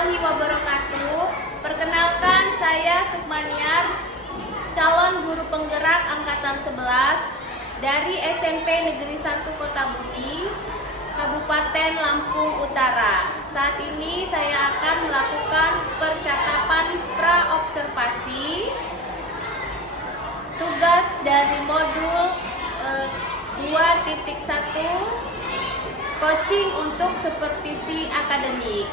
warahmatullahi wabarakatuh. Perkenalkan, saya Sukmaniar, calon guru penggerak angkatan 11 dari SMP Negeri 1 Kota Bumi, Kabupaten Lampung Utara. Saat ini saya akan melakukan percakapan pra-observasi tugas dari modul 2.1 coaching untuk supervisi akademik.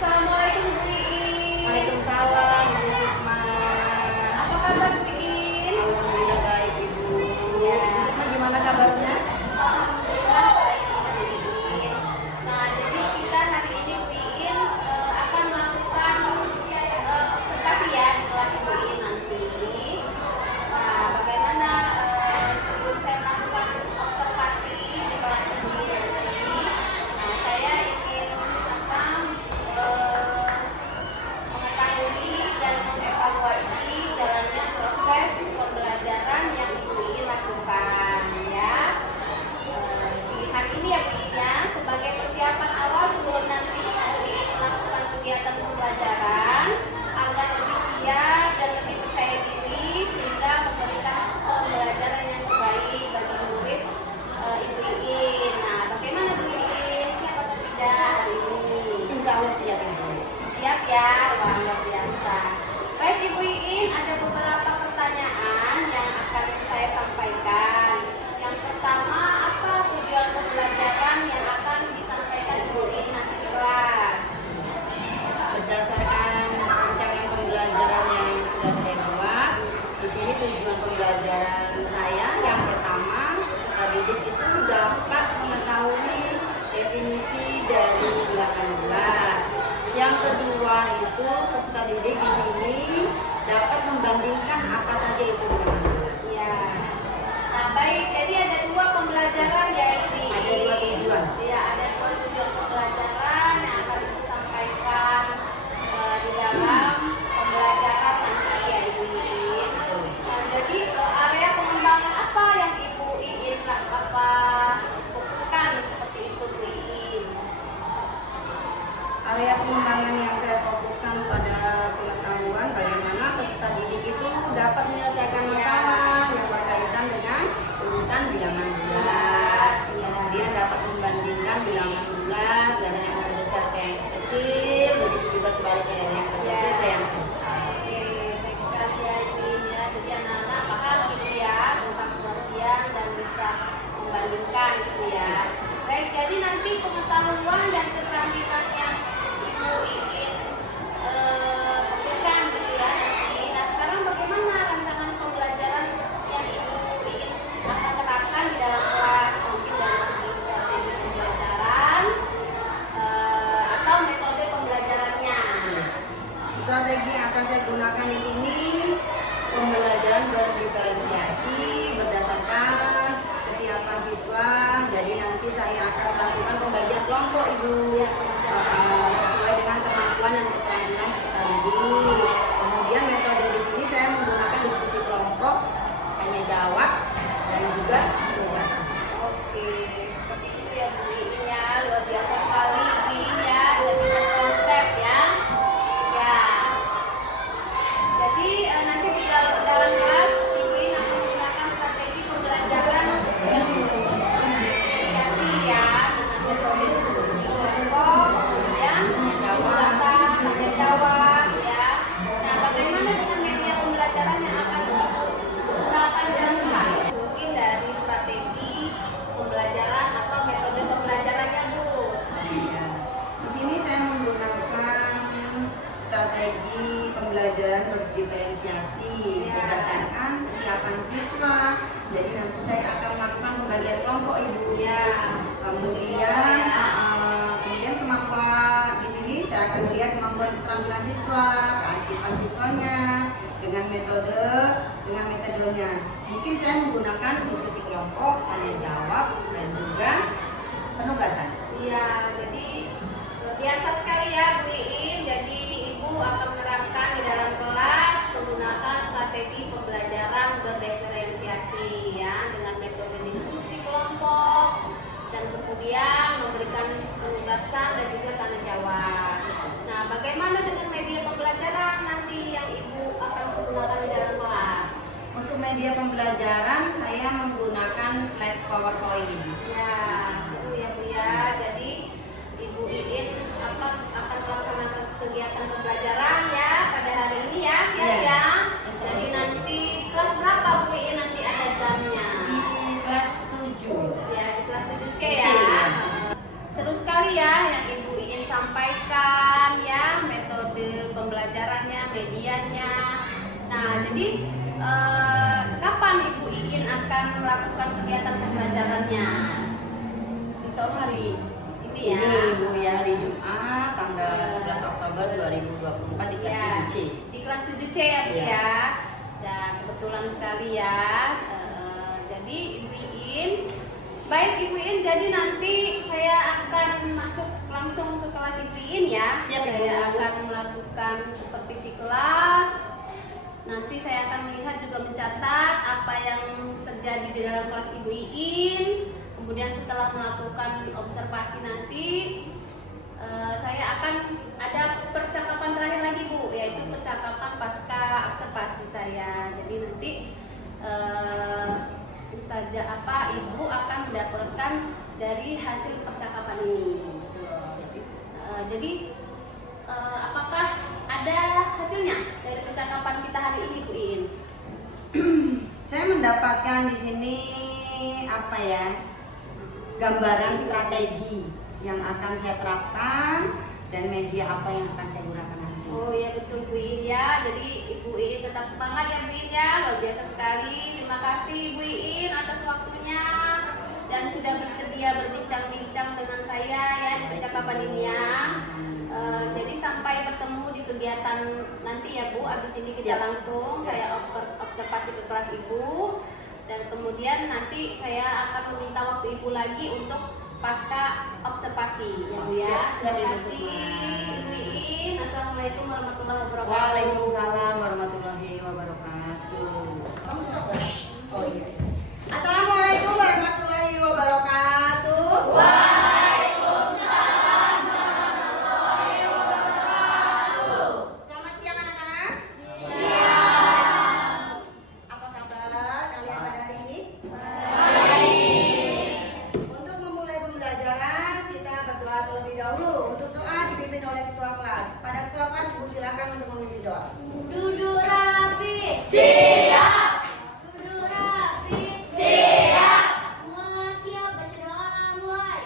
Assalamualaikum Bu Iin. Waalaikumsalam Ibu Sukma. Apa kabar Bu Iin? Alhamdulillah baik Ibu. Ibu Sukma gimana kabarnya? Alhamdulillah baik Bu Iin. Nah, jadi kita hari ini Bu Iin akan melakukan observasi ya di kelas Bu Iin nanti. Nah, bagaimana sebelum saya melakukan observasi di kelas Bu Iin nanti, nah, saya ingin mengetahui dan mengevaluasi jalannya proses pembelajaran yang Ibu Iin lakukan ya. Di hari ini ya Bu Iin ya, sebagai persiapan awal sebelum nanti Ibu Iin melakukan kegiatan pembelajaran agar lebih siap dan lebih percaya diri sehingga memberikan pembelajaran yang terbaik bagi murid Ibu Iin. Nah, bagaimana Bu Iin? Siap atau tidak hari ini? Insya Allah siap Ibu. Siap ya, wah luar biasa. Baik Ibu Iin, ada beberapa pertanyaan yang akan saya sampaikan. Yang pertama, apa tujuan pembelajaran yang akan disampaikan Ibu Iin nanti di kelas? Berdasarkan rancangan pembelajaran yang sudah saya buat, di sini tujuan pembelajaran saya yang pertama, peserta didik itu dapat mengetahui definisi dari bilangan bulat. Yang kedua itu peserta didik di sini dapat membandingkan apa saja itu bilangan bulat. Ya. Nah, baik. Jadi ada dua pembelajaran ya Ibu Iin. Ada dua tujuan. Ya, ada dua tujuan pembelajaran yang akan disampaikan di dalam pembelajaran nanti ya Ibu Iin. Nah, jadi area pengembangan apa yang Ibu Iin fokuskan seperti itu Bu Iin? Area pengembangan yang saya fokuskan pada pengetahuan bagaimana peserta didik itu dapat menyelesaikan masalah yang berkaitan dengan urutan bilangan bulat. Kemudian dapat membandingkan bilangan bulat dari yang terbesar ke yang terkecil, begitu juga sebaliknya dari yang terkecil ke yang terbesar. Oke, baik sekali ya Ibu Iin ya. Jadi anak-anak paham gitu ya tentang pengertian dan bisa membandingkan gitu ya. Baik, jadi nanti pengetahuan dan keterampilan yang Ibu Iin fokuskan gitu ya nanti. Nah, sekarang bagaimana rancangan pembelajaran yang Ibu Iin akan terapkan di dalam kelas? Mungkin dari segi strategi pembelajaran atau metode pembelajarannya. Strategi yang akan saya gunakan di sini pembelajaran berdiferensiasi berdasarkan kesiapan siswa. Jadi nanti saya akan melakukan pembagian kelompok Ibu sesuai dengan kemampuan dan keterampilan peserta didik. Kemudian metode di sini saya menggunakan diskusi kelompok, tanya jawab, dan juga tugas. Oke, seperti itu ya Bu Iin ya, luar biasa sekali Bu Iin ya, dengan konsep ya. Ya. Jadi nanti di dalam kelas Ibu Iin akan menggunakan strategi pembelajaran yang disebut diferensiasi ya, dengan metode diskusi kelompok, kemudian tugasan, tanya jawab ya. Nah, bagaimana dengan media pembelajaran yang akan digunakan dalam kelas? Mungkin dari strategi pembelajaran atau metode pembelajarannya Bu. Ya. Di sini saya menggunakan strategi pembelajaran berdiferensiasi berdasarkan kesiapan siswa. Jadi nanti saya akan melakukan pembagian kelompok Ibu. Ya. Kemudian kemampuan di sini saya akan melihat kemampuan keterampilan siswa, keaktifan siswanya dengan metodenya. Mungkin saya menggunakan diskusi kelompok, tanya jawab, dan juga penugasan. Iya, jadi luar biasa sekali ya Bu Iin. Jadi Ibu akan menerapkan di dalam kelas menggunakan strategi pembelajaran berdiferensiasi ya, dengan metode diskusi kelompok dan kemudian memberikan penugasan dan juga tanya jawab. media pembelajaran saya menggunakan slide PowerPoint ini. Ya, seru ya Bu ya. Jadi Ibu Iin akan melaksanakan kegiatan pembelajaran ya pada hari ini ya, siap Iya. ya. Jadi nanti di kelas berapa Bu Iin nanti ada jamnya? Di kelas 7. Ya, di kelas 7C C, ya. ya. Seru sekali ya yang Ibu Iin sampaikan ya, metode pembelajarannya, medianya. Nah, jadi kapan Ibu Iin akan melakukan kegiatan pembelajarannya? Insya Allah hari Ini ini ya. Bu ya, hari Jumat tanggal 11 Oktober 2024 di kelas Ya, 7C. di kelas 7C ya Bu Ya. ya. Dan kebetulan sekali ya. Jadi Ibu Iin, baik Ibu Iin, jadi nanti saya akan masuk langsung ke kelas Ibu Iin ya. Siap, Ibu. Saya akan melakukan supervisi kelas. Nanti saya akan melihat juga mencatat apa yang terjadi di dalam kelas Ibu Iin. Kemudian setelah melakukan observasi nanti saya akan ada percakapan terakhir lagi Bu, yaitu percakapan pasca observasi saya. Jadi nanti Ustazah Ibu akan mendapatkan dari hasil percakapan ini. Jadi apakah ada hasilnya dari percakapan kita hari ini Bu Iin? Saya mendapatkan di sini apa ya? Gambaran strategi yang akan saya terapkan dan media apa yang akan saya gunakan nanti. Oh ya betul Bu Iin ya. Jadi Ibu Iin tetap semangat ya Bu Iin ya. Luar biasa sekali. Terima kasih Bu Iin atas waktunya dan sudah bersedia berbincang-bincang dengan saya ya di percakapan ini ya. Jadi sampai bertemu di kegiatan nanti ya Bu. Abis ini kita Siap. langsung saya observasi ke kelas Ibu dan kemudian nanti saya akan meminta waktu Ibu lagi untuk pasca observasi ya Bu ya. Siap, Terima Ibu kasih Sukma. Ibu Iin. Assalamualaikum warahmatullahi wabarakatuh. Waalaikumsalam warahmatullahi wabarakatuh. Oh iya. Assalamualaikum warahmatullahi wabarakatuh. Selamat siang anak-anak. Apa kabar kalian pada hari ini? Untuk memulai pembelajaran kita berdoa terlebih dahulu. Untuk doa dipimpin oleh ketua kelas. Pada ketua kelas Ibu silakan untuk memimpin doa. Duduk rapi. Siap. Duduk rapi. Siap. Semua siap baca doa mulai.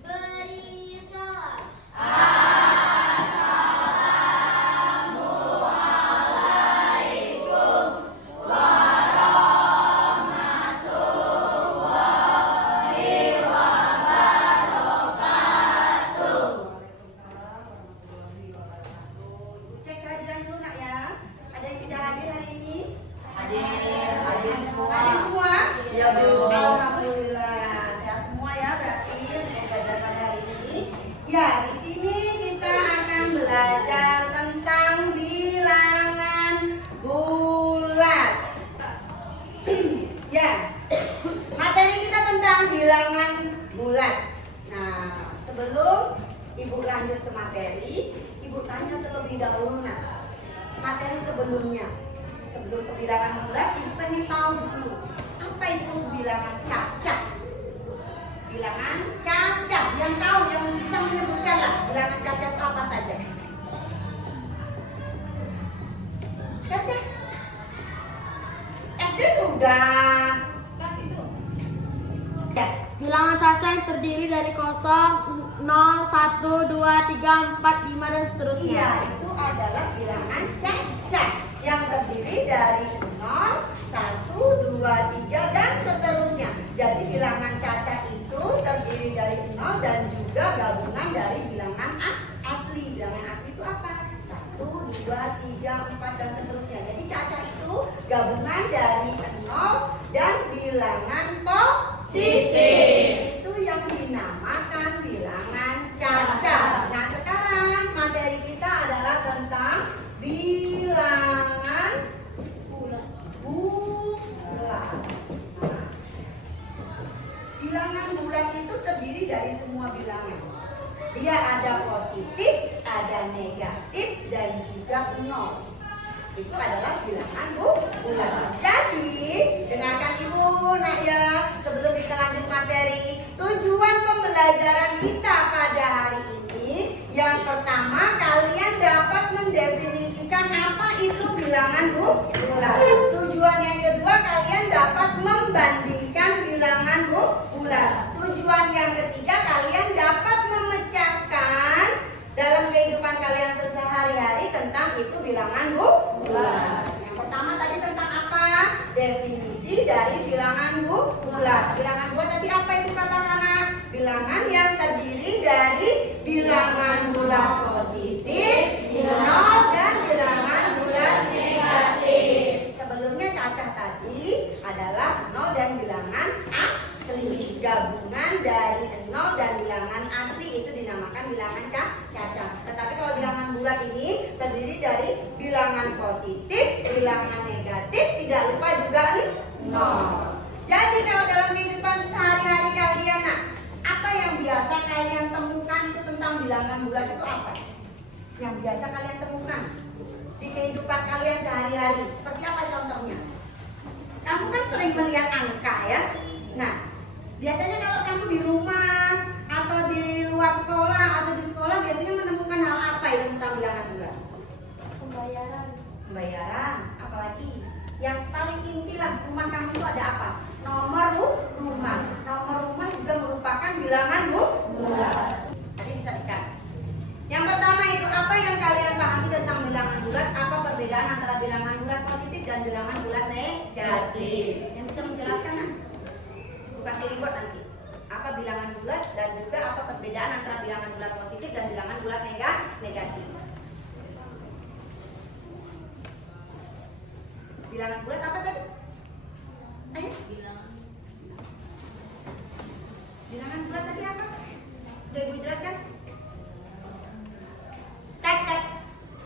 Beri salam. Cek kehadiran dulu nak ya. Ada yang tidak hadir hari ini? Hadir semua. Hadir semua? Iya, Bu. Alhamdulillah. Sehat semua ya berarti untuk belajar pada hari ini. Ya, di sini kita akan belajar tentang bilangan bulat. Ya. Materi kita tentang bilangan bulat. Nah, sebelum Ibu lanjut ke materi, Ibu tanya terlebih dahulu nak. Materi sebelumnya, sebelum ke bilangan bulat, Ibu pengen tahu dulu apa itu bilangan cacat. Bilangan cacat, yang tahu, yang bisa menyebutkan lah bilangan cacat itu apa saja. Cacat. SD sudah. Kan itu. Ya, Bilangan caca yang terdiri dari 0, 0, 1, 2, 3, 4, 5 dan seterusnya. Iya, itu adalah bilangan cacat yang terdiri dari 0, 1, 2, 3 dan seterusnya. Jadi bilangan cacat itu terdiri dari 0 dan juga gabungan dari bilangan asli. Bilangan asli itu apa? 1, 2, 3, 4 dan seterusnya. Jadi cacat itu gabungan dari 0 dan bilangan positif. Itu yang dinamakan bilangan cacat. Nah, sekarang materi kita adalah tentang bilangan bulat. Nah, bilangan bulat itu terdiri dari semua bilangan. Dia ada positif, ada negatif, dan juga 0. Itu adalah bilangan bulat. Jadi, dengarkan Ibu, Nak ya, sebelum kita lanjut materi, tujuan pembelajaran kita pada hari ini, yang pertama kalian dapat mendefinisikan apa itu bilangan bulat. Tujuan yang kedua, kalian dapat membandingkan bilangan bulat. Tujuan yang ketiga, kalian dapat memecahkan dalam kehidupan kalian sehari-hari tentang itu bilangan bulat. Yang pertama tadi tentang apa? Definisi dari bilangan bulat. Bilangan bulat tadi apa itu katakanlah? Bilangan yang terdiri dari bilangan bulat positif, 0 dan bilangan bulat negatif. Sebelumnya cacah tadi adalah 0 dan bilangan asli. Gabungan dari 0 dan bilangan asli itu dinamakan bilangan cacat. Tetapi kalau bilangan bulat ini terdiri dari bilangan positif, bilangan negatif, tidak lupa juga 0. Jadi kalau dalam kehidupan sehari-hari kalian, nah, apa yang biasa kalian temukan itu tentang bilangan bulat itu apa? Yang biasa kalian temukan di kehidupan kalian sehari-hari. Seperti apa contohnya? Kamu kan sering melihat angka ya. Nah, biasanya kalau kamu di rumah atau di luar sekolah atau di sekolah biasanya menemukan hal apa itu tentang bilangan bulat? Pembayaran, apalagi? Yang paling inti lah, rumah kamu itu ada apa? Nomor rumah. Nomor rumah juga merupakan bilangan bulat. Tadi bisa dikat. Yang pertama itu apa yang kalian pahami tentang bilangan bulat? Apa perbedaan antara bilangan bulat positif dan bilangan bulat negatif? Yang bisa menjelaskan kan? Aku kasih reward nanti. Apa bilangan bulat dan juga apa perbedaan antara bilangan bulat positif dan bilangan bulat negatif? Bilangan bulat apa tadi? Ayo. Bilangan bulat tadi apa? Udah Ibu jelaskan? Tek.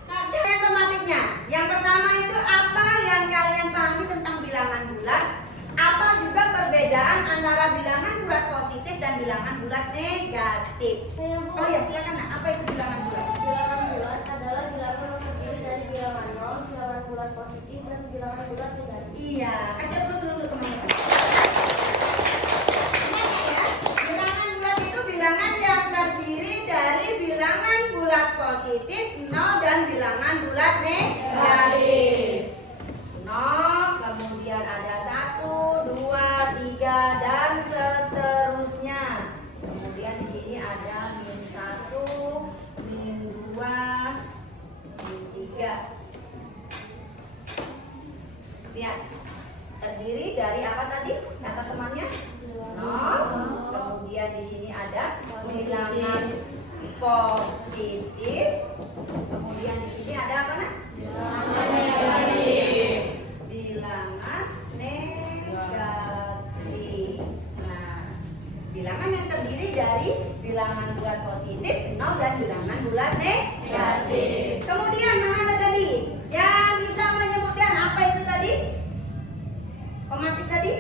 Cara informatifnya. Yang pertama itu apa yang kalian pahami tentang bilangan bulat? Apa juga perbedaan antara bilangan bulat positif dan bilangan bulat negatif? Oh ya, silakan. Nah, apa itu bilangan bulat? Bilangan bulat adalah bilangan yang terdiri dari bilangan 0, bilangan bulat positif, dan bilangan bulat negatif. Iya, kasih terus dulu untuk teman-teman. Ya, bilangan bulat itu bilangan yang terdiri dari bilangan bulat positif 0 dan bilangan bulat negatif. 0, kemudian ada 1, 2, 3 dan seterusnya. Kemudian di sini ada -1, -2, -3. Lihat, terdiri dari apa tadi? Kata temannya 0. Kemudian di sini ada bilangan positif. Kemudian di sini ada apa nak? Bilangan negatif. Nah, bilangan yang terdiri dari bilangan bulat positif 0 dan bilangan bulat negatif. Kemudian mana ada tadi? Yang bisa menyebutkan apa itu tadi? Pematik tadi?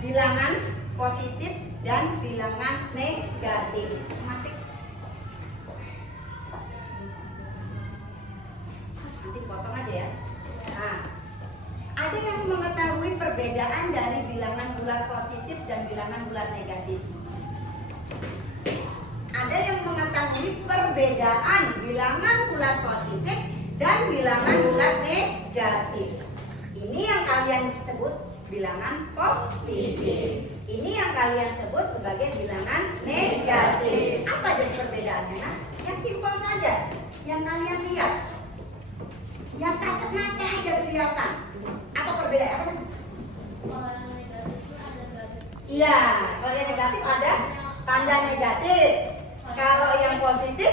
Bilangan positif dan bilangan negatif. Pematik. Nanti potong aja ya. Nah, ada yang mengetahui perbedaan dari bilangan bulat positif dan bilangan bulat negatif? Ada yang mengetahui perbedaan bilangan bulat positif dan bilangan bulat negatif? Ini yang kalian sebut bilangan positif. Ini yang kalian sebut sebagai bilangan negatif. Apa jadi perbedaannya? Nah, yang simpel saja. Yang kalian lihat, yang kasat mata aja kelihatan. Apa perbedaannya? Iya, kalau yang negatif ada tanda negatif. Kalau yang positif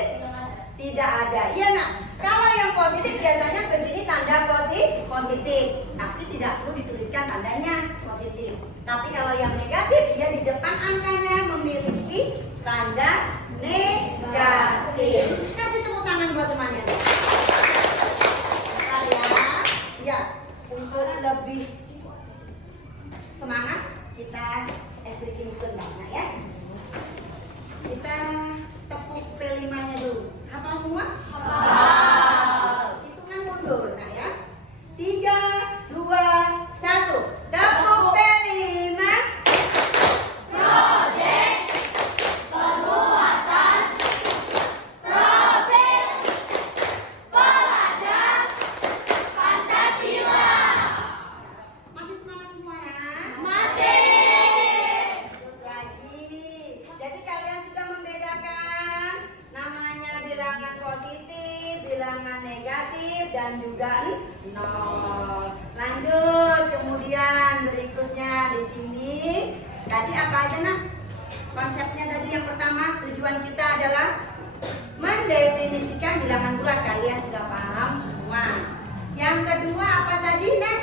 tidak ada. Iya nak. Kalau yang positif biasanya begini tanda positif, tapi tidak perlu dituliskan tandanya positif. Tapi kalau yang negatif dia di depan angkanya memiliki tanda negatif. Kasih tepuk tangan buat temannya. Kalian, ya, untuk lebih semangat kita breaking sebentar ya. Kita tepuk P5-nya dulu. Hafal semua? Hafal. Hitungan mundur, nah ya. 3, 2, 1. Tepuk P5. Project Penguatan Profil Pelajar Pancasila. Masih semangat semua ya? Masih. Lanjut lagi. Jadi kalian sudah membedakan namanya bilangan positif, bilangan negatif, dan juga nol. Lanjut, kemudian berikutnya di sini. Tadi apa aja nak? Konsepnya tadi yang pertama, tujuan kita adalah mendefinisikan bilangan bulat. Kalian sudah paham semua. Yang kedua apa tadi nak?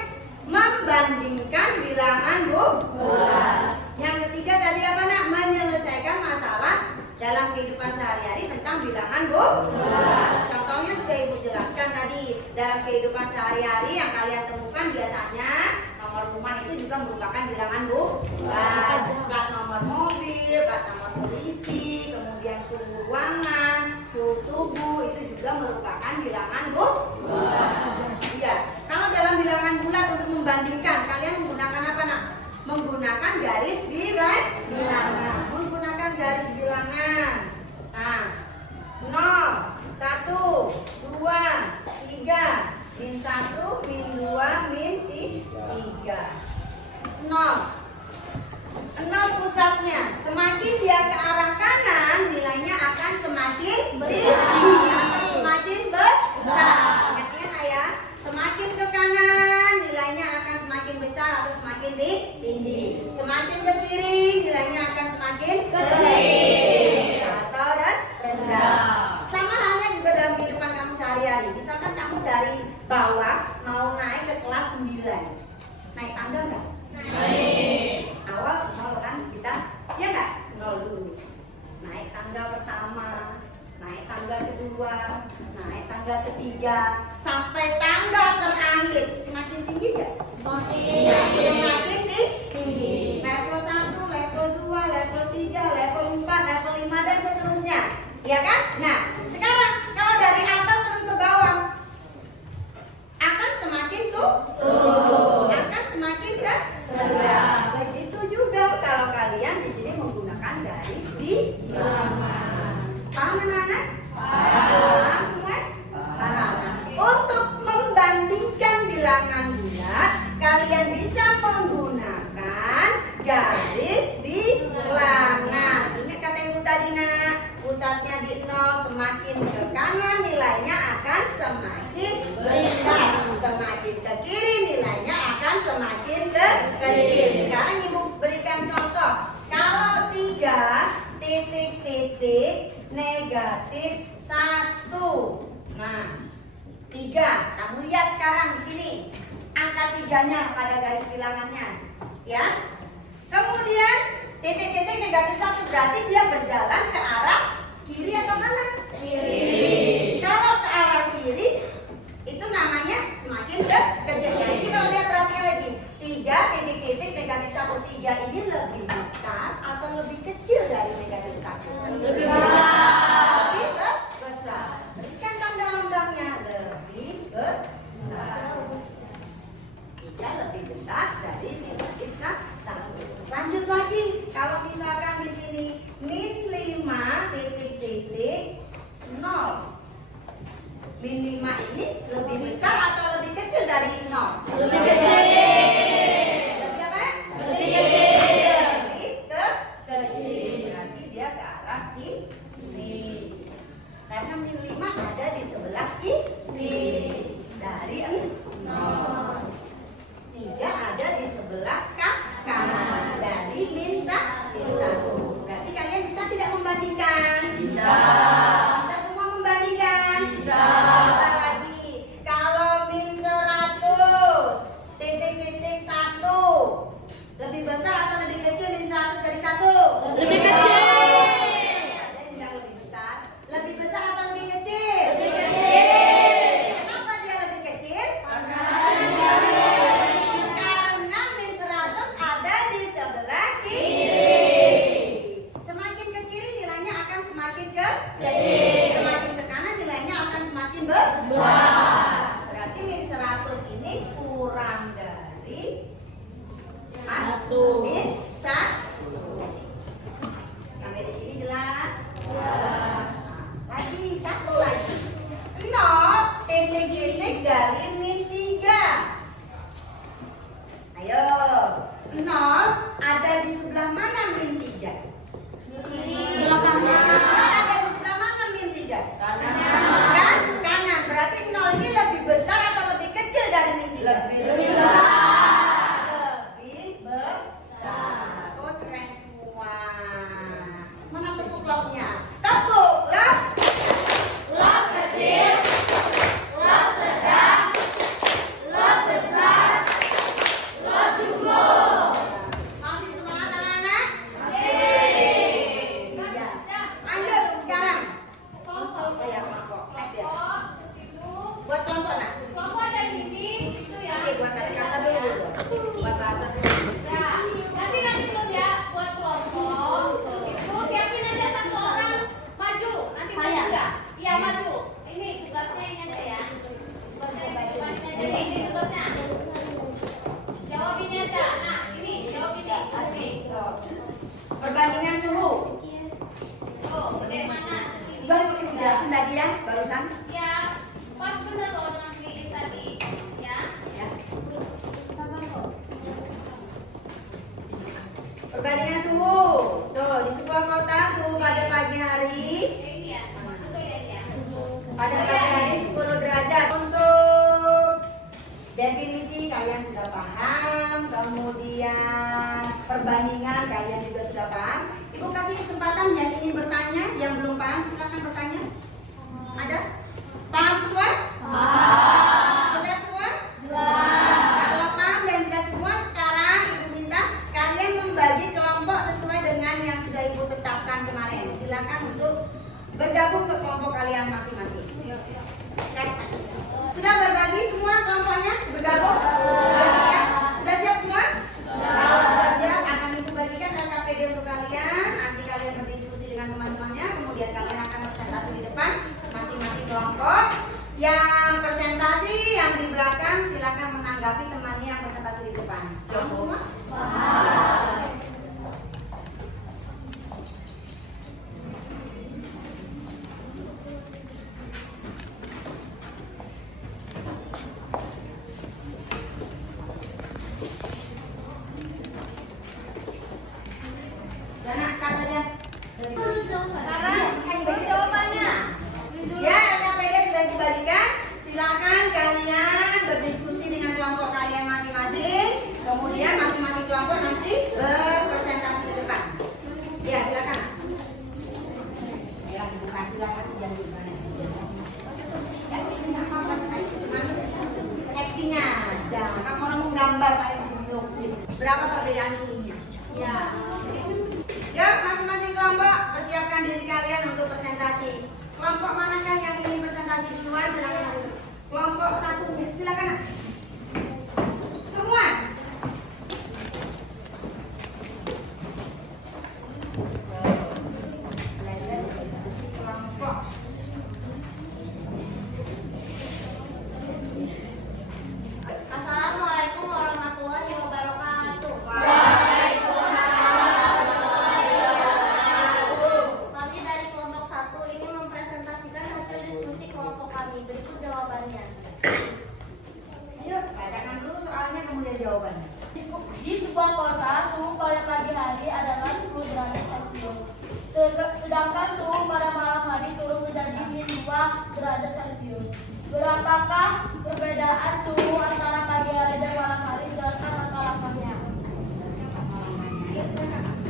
Membandingkan bilangan bulat. Yang ketiga tadi apa nak? Menyelesaikan masalah dalam kehidupan sehari-hari tentang bilangan bulat. Contohnya sudah ibu jelaskan tadi. Dalam kehidupan sehari-hari yang kalian temukan biasanya nomor rumah itu juga merupakan bilangan bulat. Plat nomor mobil, plat nomor polisi, kemudian suhu ruangan, suhu tubuh itu juga merupakan bilangan bulat. Iya. Kalau dalam bilangan bulat untuk membandingkan, kalian menggunakan apa nak? Menggunakan garis bilangan. Menggunakan garis bilangan. Nah, 0, 1, 2, 3, min 1, min 2, min 3. 0. 0 pusatnya. Semakin dia ke arah kanan, nilainya akan semakin tinggi atau semakin besar. Ingat-ingat ayah, semakin ke kanan nilainya akan semakin besar atau semakin tinggi. Semakin ke kiri nilainya akan semakin kecil atau rendah. Sama halnya juga dalam kehidupan kamu sehari-hari. Misalkan kamu dari bawah mau naik ke kelas 9. Naik tangga enggak? Naik. Awal 0 kan kita? Ya enggak? 0 dulu. Naik tangga pertama, naik tangga kedua, naik tangga ketiga, sampai tangga terakhir. Semakin tinggi enggak? Semakin tinggi. Level 1, level 2, level 3, level 4, level 5 dan seterusnya. Ya kan? Nah, sekarang kalau dari atas turun ke bawah akan semakin turun, akan semakin rendah. Begitu juga kalau kalian di sini menggunakan garis bilangan. Paham anak-anak? Paham semua? Paham. Untuk membandingkan bilangan bulat, kalian bisa menggunakan garis bilangan. Ingat kata ibu tadi nak, pusatnya di 0, semakin ke kanan nilainya akan semakin besar, semakin ke kiri nilainya akan semakin kecil. Sekarang ibu berikan contoh. Kalau 3 titik-titik negatif 1. Nah, 3. Kamu lihat sekarang di sini angka 3-nya pada garis bilangannya, ya. Kemudian titik-titik negatif 1 berarti dia berjalan ke arah kiri atau kanan? Kiri. Kalau ke arah kiri itu namanya semakin kecil. Jadi kalau lihat perhatikan lagi, 3 titik-titik negatif 1, 3 ini lebih besar atau lebih kecil dari negatif 1? Lebih besar. Lebih besar. Berikan tanda lambangnya, lebih besar. 3 lebih besar dari negatif 1. Lanjut lagi, kalau misalkan di sini min 5 titik-titik 0. Min 5 ini lebih besar atau lebih kecil dari 0? Lebih kecil. Lebih apa min 1. Berarti kalian bisa tidak membandingkan? Bisa. Bisa semua membandingkan? Bisa. Coba lagi. Kalau min 100 titik-titik 1 lebih besar atau lebih kecil min 100 dari 1? Lebih kecil. Ada yang bilang lebih besar. Lebih besar atau lebih kecil? Lebih kecil. Kenapa dia lebih kecil? Karena min 100 ada di sebelah kiri. Semakin ke kiri nilainya akan semakin kecil. Semakin ke kanan nilainya akan semakin besar. Berarti min 100 ini kurang dari min 1. Sampai di sini jelas? Lagi satu lagi. 0 titik-titik dari min 3. Ayo, 0 ada di sebelah mana min 3? Sebelah kanan. Ada di sebelah mana min 3? Kanan. Kan? Kanan. Berarti 0 ini lebih besar atau lebih kecil dari min 3? Lebih besar. Lebih besar. Oh, keren semua. Mana tepuk lopnya? Tepuk lop. Lop kecil, lop sedang, lop besar, lop jumbo. Masih semangat anak-anak? Masih. Iya. Lanjut sekarang. Untuk ya kelompok. Ya. Buat kelompok nak. Kelompok ada gini, itu ya. Oke, buat kata-kata dulu. Buat bahasa dulu. Nah, nanti belum ya buat kelompok. Itu siapin aja satu orang maju. Nanti maju enggak? Iya maju. Ini tugasnya ini aja ya. Tugasnya depannya aja ini tugasnya. Jawab ini aja. Nah, ini jawab ini. Ini. Perbandingan suhu. Tuh, bagaimana? Udah pakai dijelasin tadi ya, barusan. Ya, pas bener loh dengan ini tadi. Ya. Ya. Perbandingan suhu. Tuh, di sebuah kota suhu pada pagi hari Ini ya. Betul ya ini ya. pada pagi hari 10 derajat. Untuk definisi kalian sudah paham, kemudian perbandingan kalian juga sudah paham. Ibu kasih kesempatan yang ingin bertanya, yang belum paham silakan bertanya. Ada? Paham semua? Jelas semua? Kalau paham dan jelas semua, sekarang ibu minta kalian membagi kelompok sesuai dengan yang sudah ibu tetapkan kemarin. Silakan untuk bergabung ke kelompok kalian masing-masing. Sudah berbagi semua kelompoknya? Bergabung? Sudah siap? Sudah siap semua? Kalau sudah siap, akan ibu bagikan LKPD untuk kalian. Nanti kalian berdiskusi dengan teman-temannya. Kemudian kalian akan presentasi di depan masing-masing kelompok. Yang presentasi yang di belakang silakan menanggapi temannya yang presentasi di depan. Paham semua? Dana katanya dari Sekarang jawabannya. ya, LKPD sudah dibagikan. Silakan kalian berdiskusi dengan kelompok kalian masing-masing. Kemudian masing-masing kelompok nanti berpresentasi di depan. Ya, silakan. Ya, dibuka silakan yang di mana. Ya, sini nggak apa-apa sih, cuma actingnya aja. Kamu orang mau gambar kayak di sini lukis. Berapa perbedaan suhunya? Ya. Ya, masing-masing kelompok persiapkan diri kalian untuk presentasi. Kelompok manakah yang ingin presentasi duluan? Silakan. Kelompok satu, silakan. Semua. Belajar diskusi kelompok. Assalamualaikum warahmatullahi wabarakatuh. Kami dari kelompok 1 ingin mempresentasikan hasil diskusi kelompok kami. Berikut jawabannya. Ayo, bacakan dulu soalnya kemudian jawabannya. Di sebuah kota, suhu pada pagi hari adalah 10 derajat Celcius. Sedangkan suhu pada malam hari turun menjadi min 2 derajat Celcius. Berapakah perbedaan suhu antara pagi hari dan malam hari? Jelaskan angka-angkanya. Ya, silakan.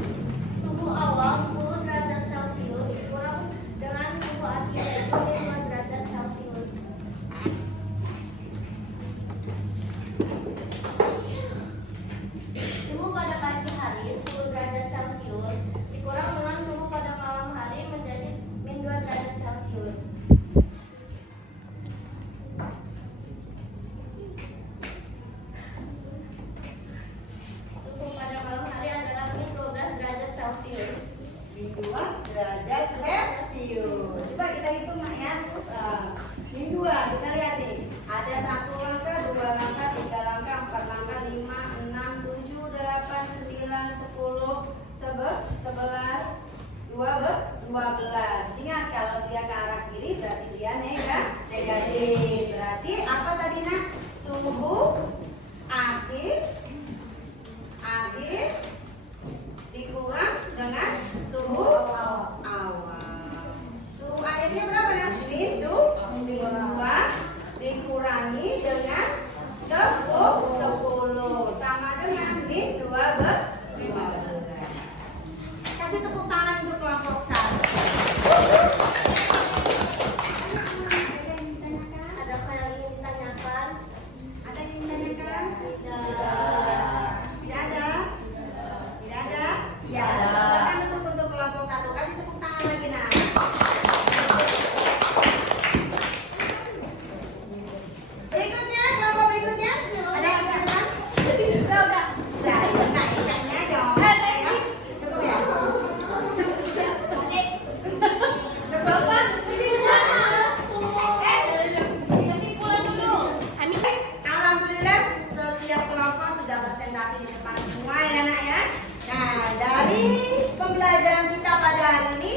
-2 derajat Celcius. Coba kita hitung Nak ya. Min 2 kita lihat nih. Ada 1 langkah, 2 langkah, 3 langkah, 4 langkah, 5, 6, 7, 8, 9, 10, 11, 12. Ingat kalau dia ke arah kiri berarti dia negatif. Berarti apa tadi Nak? Suhu akhir dikurang dengan suhu awal. Suhu akhirnya berapa Nak? Min 2 dikurangi dengan 10 sama dengan min 12. Kasih tepuk tangan untuk kelompok 1. Adakah yang ingin ditanyakan? Ada yang ditanyakan? Tidak ada? Tidak ada? Ya. Silakan untuk kelompok 1. Kasih tepuk tangan lagi Nak. Berikutnya, kelompok berikutnya. Ada yang ditanyakan? Udah. Udah, nah kayaknya jawabannya ya. Cukup ya? Bapak, kesimpulan dulu. Alhamdulillah setiap kelompok sudah presentasi di depan semua ya Nak ya. Nah dari pembelajaran kita pada hari ini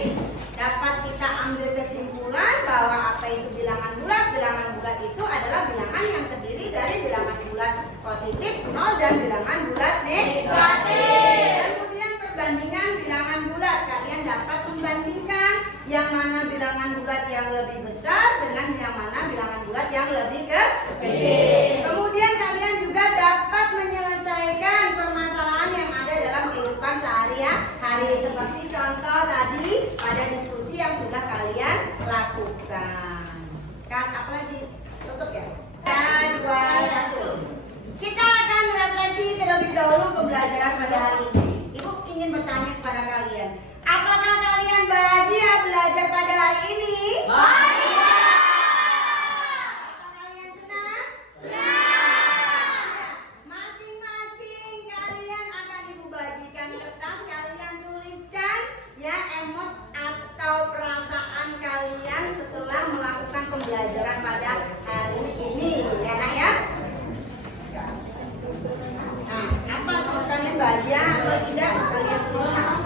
dapat kita ambil kesimpulan bahwa apa itu bilangan bulat. Bilangan bulat itu adalah bilangan yang terdiri dari bilangan bulat positif 0 dan bilangan bulat negatif. Kemudian perbandingan bilangan bulat, kalian dapat membandingkan yang mana bilangan bulat yang lebih besar dengan yang mana bilangan bulat yang lebih kecil. Kemudian kalian juga dapat menyelesaikan permasalahan yang ada dalam kehidupan sehari-hari seperti contoh tadi pada diskusi yang sudah kalian lakukan. Kan apa lagi? Tutup ya. 3, 2, 1. Kita akan refleksi terlebih dahulu pembelajaran pada hari ini. Ibu ingin bertanya kepada kalian, apakah kalian bahagia belajar pada hari ini? Bahagia. Apakah kalian senang? Senang. Masing-masing kalian akan ibu bagikan kertas, kalian tuliskan ya emot atau perasaan kalian setelah melakukan pembelajaran pada hari ini, ya Nak ya. Nah, apa tuh kalian bahagia atau tidak? Kalian tuliskan.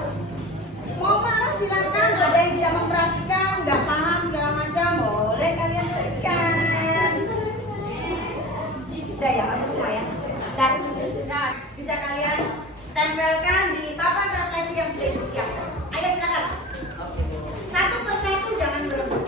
Mau marah silakan. Ada yang tidak memperhatikan, nggak paham segala macam, boleh kalian tuliskan. Udah ya, masuk semua ya. Dan bisa kalian tempelkan di papan refleksi yang sudah ibu siapkan. Ayo silakan. Satu persatu jangan berebut.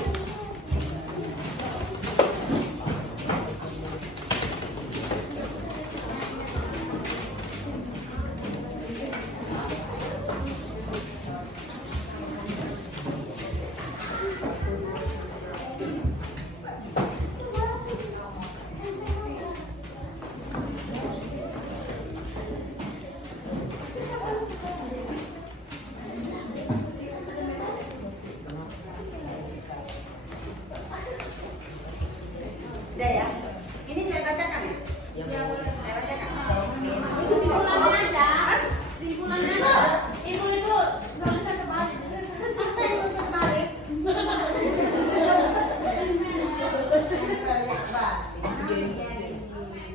Udah ya. Ini saya bacakan ya. Saya bacakan. Kesimpulannya ada. Kesimpulannya ada. Ibu itu tulisan terbalik. Apa yang tulis terbalik?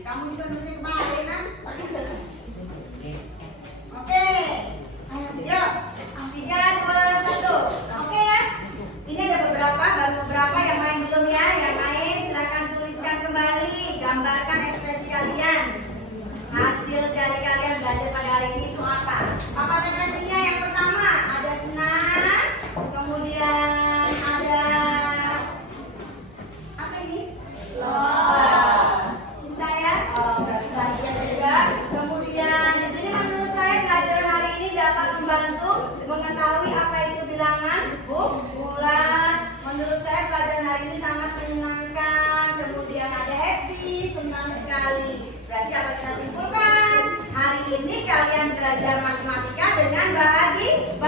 Kamu juga nulisnya kebalik kan? Oke. Yuk. 3, 2, 1. Oke ya. Ini ada beberapa, baru beberapa yang lain belum ya. Yang lain silakan tuliskan kembali, gambarkan ekspresi kalian. Hasil dari kalian belajar pada hari ini itu apa? Papan referensinya yang pertama ada senang, kemudian ada apa ini? Cinta ya? Oh, berarti bahagia juga. Kemudian di sini menurut saya pelajaran hari ini dapat membantu mengetahui apa itu bilangan bulat. Menurut saya pelajaran hari ini sangat menyenangkan. Kemudian ada happy, senang sekali. Berarti apa kita simpulkan? Hari ini kalian belajar matematika dengan bahagia.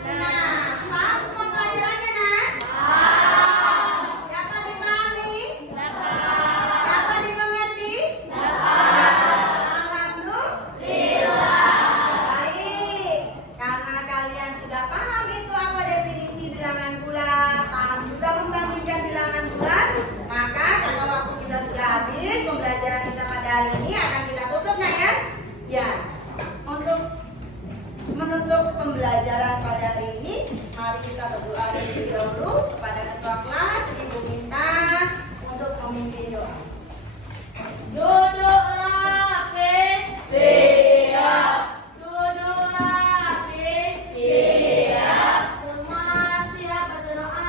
Senang. Paham semua pelajarannya, Nak? Dapat dipahami? Dapat dimengerti? Alhamdulillah. Baik. Karena menutup pembelajaran pada hari ini, mari kita berdoa terlebih dahulu kepada ketua kelas. Ibu minta untuk memimpin doa. Duduk rapi. Siap. Duduk rapi. Siap. Semua siap berdoa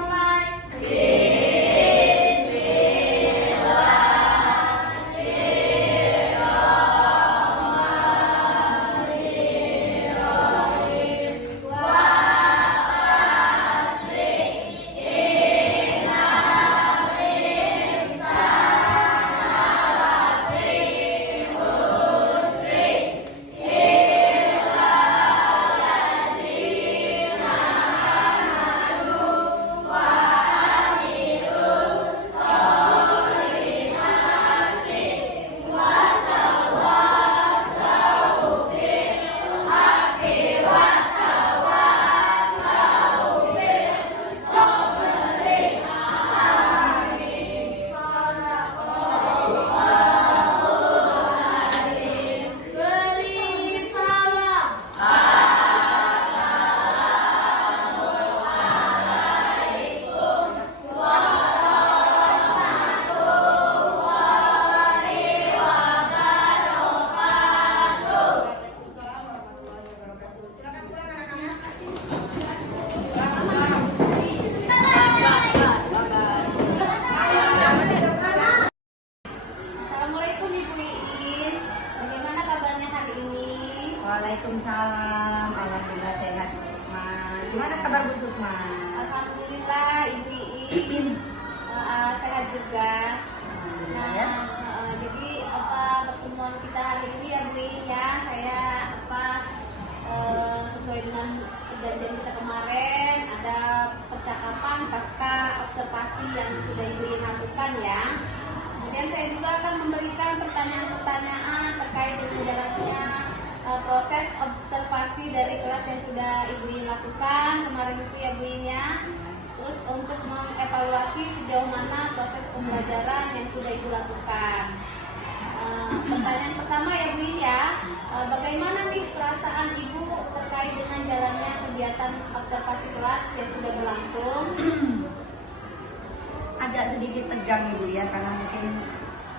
mulai. Beri salam. Silakan pulang anak-anak. Assalamualaikum Ibu Iin. Bagaimana kabarnya hari ini? Waalaikumsalam. Alhamdulillah sehat Bu Sukma. Gimana kabar Bu Sukma? Alhamdulillah Ibu Iin sehat juga. Alhamdulillah ya. Jadi pertemuan kita hari ini ya Bu Iin ya, saya sesuai dengan perjanjian kita kemarin, ada percakapan pasca observasi yang sudah Ibu Iin lakukan ya. Kemudian saya juga akan memberikan pertanyaan-pertanyaan terkait dengan jalannya proses observasi dari kelas yang sudah Ibu Iin lakukan kemarin itu ya Bu Iin ya. Terus untuk mengevaluasi sejauh mana proses pembelajaran yang sudah Ibu lakukan. Pertanyaan pertama ya Bu Iin ya, bagaimana nih perasaan Ibu terkait dengan jalannya kegiatan observasi kelas yang sudah berlangsung? Agak sedikit tegang Ibu ya, karena mungkin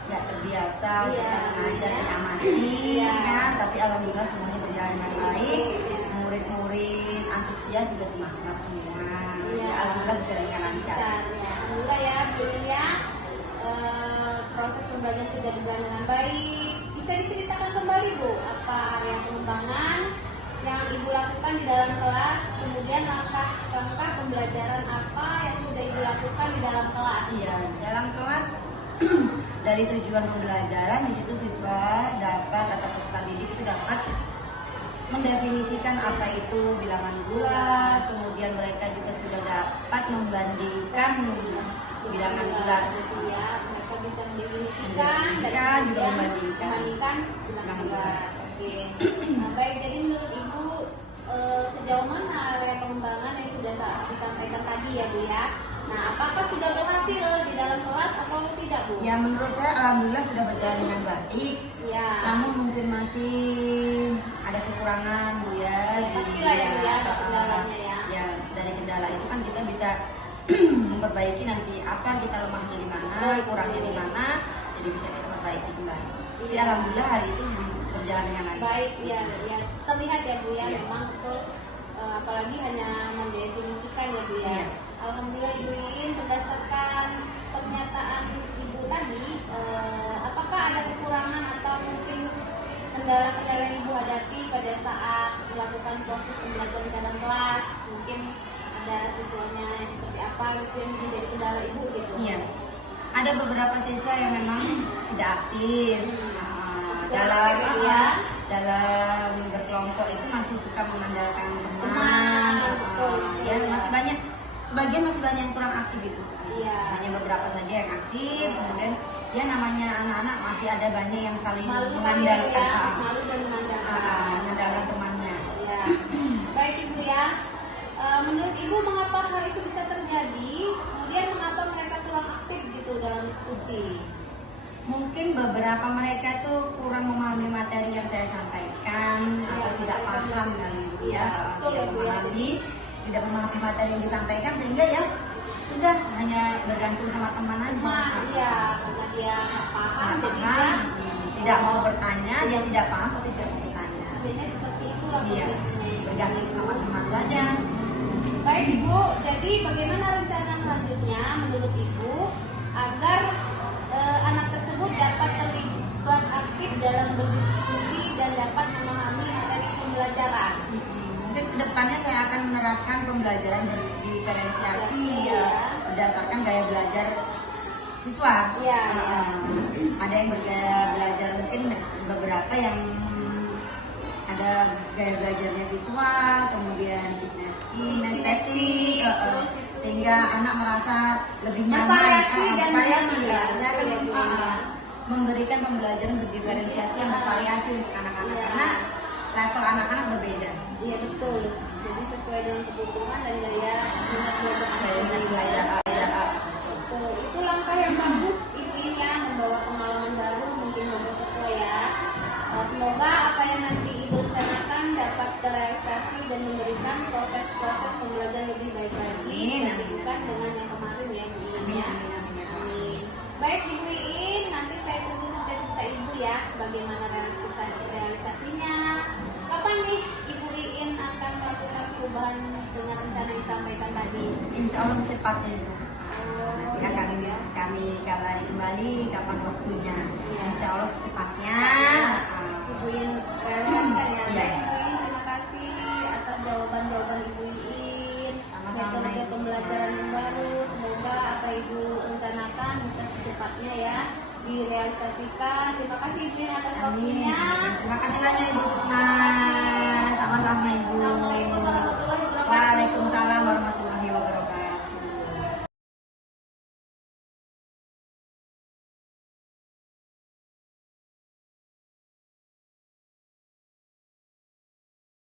nggak terbiasa Iya, kita mengajar iya. diamati Iya. kan, tapi alhamdulillah semuanya berjalan dengan baik. Murid-murid antusias juga semangat semua. Iya. Ya, alhamdulillah berjalan dengan lancar. Alhamdulillah ya Bu Iin ya. Proses pembelajaran sudah berjalan dengan baik. Bisa diceritakan kembali Bu, apa area pengembangan yang Ibu lakukan di dalam kelas, kemudian langkah-langkah pembelajaran apa yang sudah Ibu lakukan di dalam kelas? Iya, dalam kelas dari tujuan pembelajaran di situ siswa dapat atau peserta didik itu dapat mendefinisikan apa itu bilangan bulat, kemudian mereka juga sudah dapat membandingkan bilangan bulat. Gitu ya, mereka bisa mendefinisikan Mendefinisikan, dan juga kemudian membandingkan bilangan bilangan bulat. Oke. Nah, baik, jadi menurut Ibu sejauh mana area pengembangan yang sudah disampaikan tadi ya Bu ya? Nah, apakah sudah berhasil di dalam kelas atau tidak Bu? Ya, menurut saya alhamdulillah sudah berjalan dengan baik. Ya. Namun mungkin masih ada kekurangan Bu ya. Pastilah ya Bu ya, ada kendalanya ya. Ya, dari kendala itu kan kita bisa memperbaiki nanti apa kita lemahnya di mana, kurangnya di mana, jadi bisa kita perbaiki kembali. Iya. Ya, alhamdulillah hari itu bisa berjalan dengan lancar. Baik, ya, ya terlihat ya Bu ya, Iya. memang betul. Apalagi hanya mendefinisikan ya Bu ya. Iya. Alhamdulillah Ibu Iin, berdasarkan pernyataan Ibu tadi, apakah ada kekurangan atau mungkin kendala-kendala yang Ibu hadapi pada saat melakukan proses pembelajaran dalam kelas? Mungkin ada siswanya yang seperti apa gitu yang menjadi kendala Ibu gitu? Iya. Ada beberapa siswa yang memang tidak aktif. Masih Dalam kurang aktif ya. dalam berkelompok itu masih suka mengandalkan teman. Betul, Ya, betul. masih banyak, sebagian masih banyak yang kurang aktif itu. Iya. Hanya beberapa saja yang aktif. Kemudian ya namanya anak-anak masih ada banyak yang saling Malu kali ya, Bu mengandalkan, ya, malu dan mengandalkan. mengandalkan temannya. Ya. Baik Ibu ya. Menurut Ibu mengapa hal itu bisa terjadi? Kemudian mengapa mereka kurang aktif gitu dalam diskusi? Mungkin beberapa mereka itu kurang memahami materi yang saya sampaikan atau tidak paham kali Iya, betul ya, Bu, ya. Tidak memahami materi yang disampaikan, sehingga ya sudah hanya bergantung sama teman aja. Iya, karena dia nggak paham, Nggak jadinya paham, tidak mau bertanya, dia tidak paham tapi tidak mau bertanya. jadinya seperti itulah Iya, kondisinya itu. bergantung sama teman saja. Baik Ibu, jadi bagaimana rencana selanjutnya menurut Ibu agar anak tersebut dapat terlibat aktif dalam berdiskusi dan dapat memahami materi pembelajaran? Mungkin kedepannya saya akan menerapkan pembelajaran berdiferensiasi ya, berdasarkan gaya belajar siswa. Iya, Ada yang bergaya belajar, mungkin beberapa yang ada gaya belajarnya visual, kemudian kinestetik, terus itu sehingga anak merasa lebih nyaman. bervariasi dan Bervariasi, nyaman, ya. ya. Saya akan Betul, ya. memberikan pembelajaran berdiferensiasi yang bervariasi untuk anak-anak, Iya. karena level anak-anak berbeda. Iya betul. Jadi sesuai dengan kebutuhan dan gaya minat belajar Gaya minat belajar, Betul. Itu langkah yang bagus Ibu ya, membawa pengalaman baru, mungkin lebih sesuai ya. Semoga apa yang nanti Ibu rencanakan dapat terrealisasi dan memberikan proses-proses pembelajaran lebih baik lagi Amin, amin, dibandingkan dengan yang kemarin ya Bu Iin Amin, ya. amin, amin, amin. Amin. Baik Ibu Iin, nanti saya tunggu cerita-cerita Ibu ya, bagaimana realisasinya. Kapan nih Ibu Iin akan melakukan perubahan dengan rencana yang disampaikan tadi? Insya Allah secepatnya Ibu. Nanti Iya, akan ya. kami kabari kembali kapan waktunya. Iya. Insya Allah secepatnya. Ibu Iin realisasikan ya. Iya. Baik, Ibu Iin, terima kasih atas jawaban-jawaban Ibu Iin. Sama-sama, Metode Ibu. pembelajaran yang baru. Semoga apa Ibu rencanakan bisa secepatnya ya direalisasikan. Terima kasih Ibu Iin atas Amin. waktunya. Terima kasih banyak Ibu Sukma.